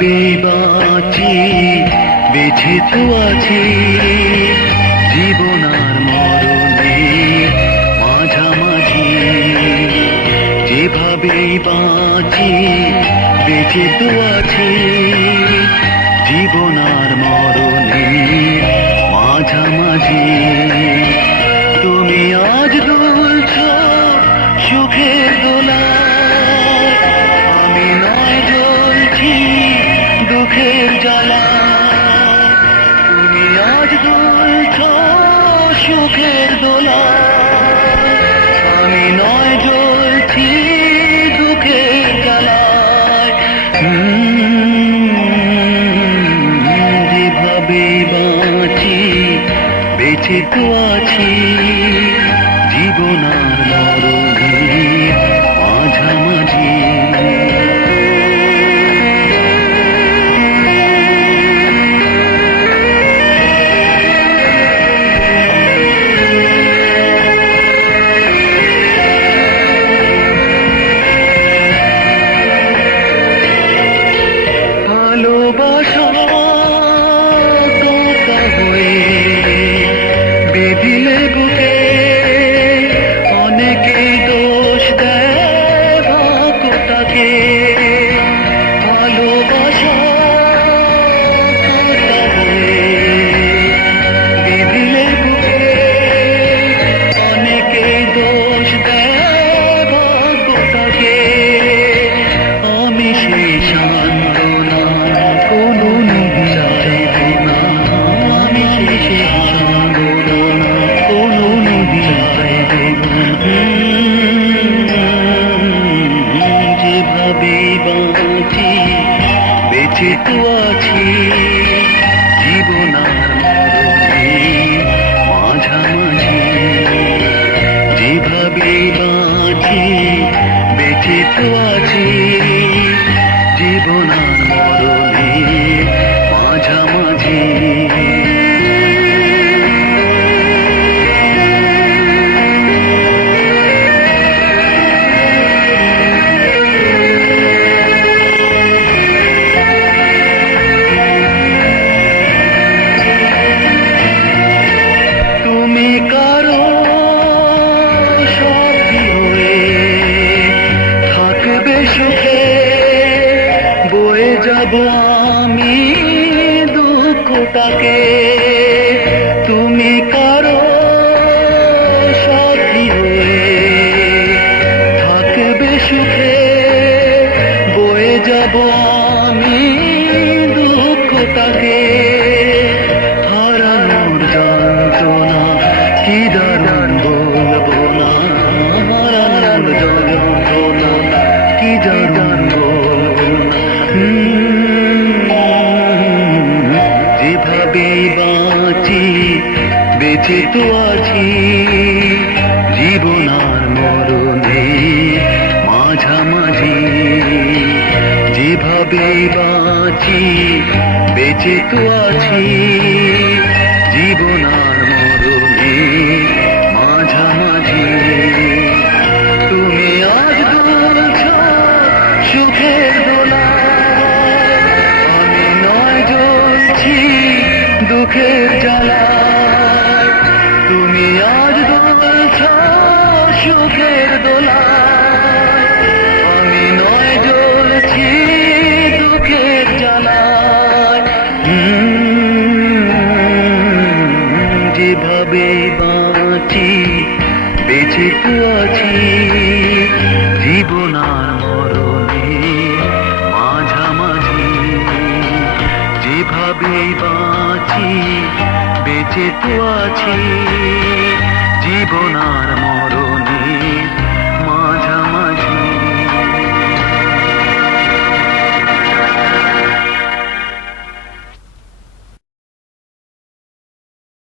যেভাবেই বাঁচি বেঁচে তো আছি জীবন আর মরণে মাঝামাঝি। যেভাবেই বাঁচি বেঁচে তো আছি জীবন আর মরণে মাঝামাঝি। তুমি আজ দুলছ সুখের দোলা, আমি নয় জ্বলছি দুঃখের জ্বালা। তুমি আজ দুলছ সুখের দোলা, আমি নয় জ্বলছি দুঃখের জ্বালায়। যেভাবেই বাঁচি বেঁচে তো আছি জীবন আর মরণে মাঝামাঝি। ভালোবাসা কাঁটা হয়ে বেঁধিলে বুকে, অনেকেই দোষ দেয় ভাগ্যটাকে। ভালোবাসা কাঁটা হয়ে বেঁধিলে বুকে, অনেকেই দোষ দেয় ভাগ্যটাকে। আমি সেই সান্ত্বনা কোনো চাইব না, আমি সেই সান্ত্বনা কোনো নদী চাইব না। যেভাবেই বাঁচি বেঁচে তো আছি জীবন আর মরণে মাঝামাঝি। যেভাবেই বাঁচি বেঁচে তো আছি জীবন আর মরণে মাঝামাঝি। তুমি কারো সাথী হয়ে থাকবে সুখে, বয়ে যাব আমি দুঃখটাকে। তুমি কারো সাথী হয়ে থাকবে সুখে, বয়ে যাব আমি দুঃখটাকে। হারানোর যন্ত্রণা কি দারুণ বলবো না, হারানোর যন্ত্রণা কি দারুণ বলবো না। যেভাবেই বাঁচি বেঁচে তো আছি জীবন আর মরণে মাঝামাঝি। যেভাবেই বাঁচি বেঁচে তো আছি জীবন আর মরণে মাঝামাঝি। তুমি আজ দুলছ সুখের দোলা, আমি নয় জ্বলছি দুঃখের জ্বালা। তুমি আজ দুলছ সুখের দোলা, আমি নয় জ্বলছি দুঃখের জ্বালায়। যেভাবেই বাঁচি বেঁচে তো আছি জীবন আর মরণে মাঝামাঝি। যেভাবেই বাঁচি বেঁচে তো আছি জীবন আর মরণে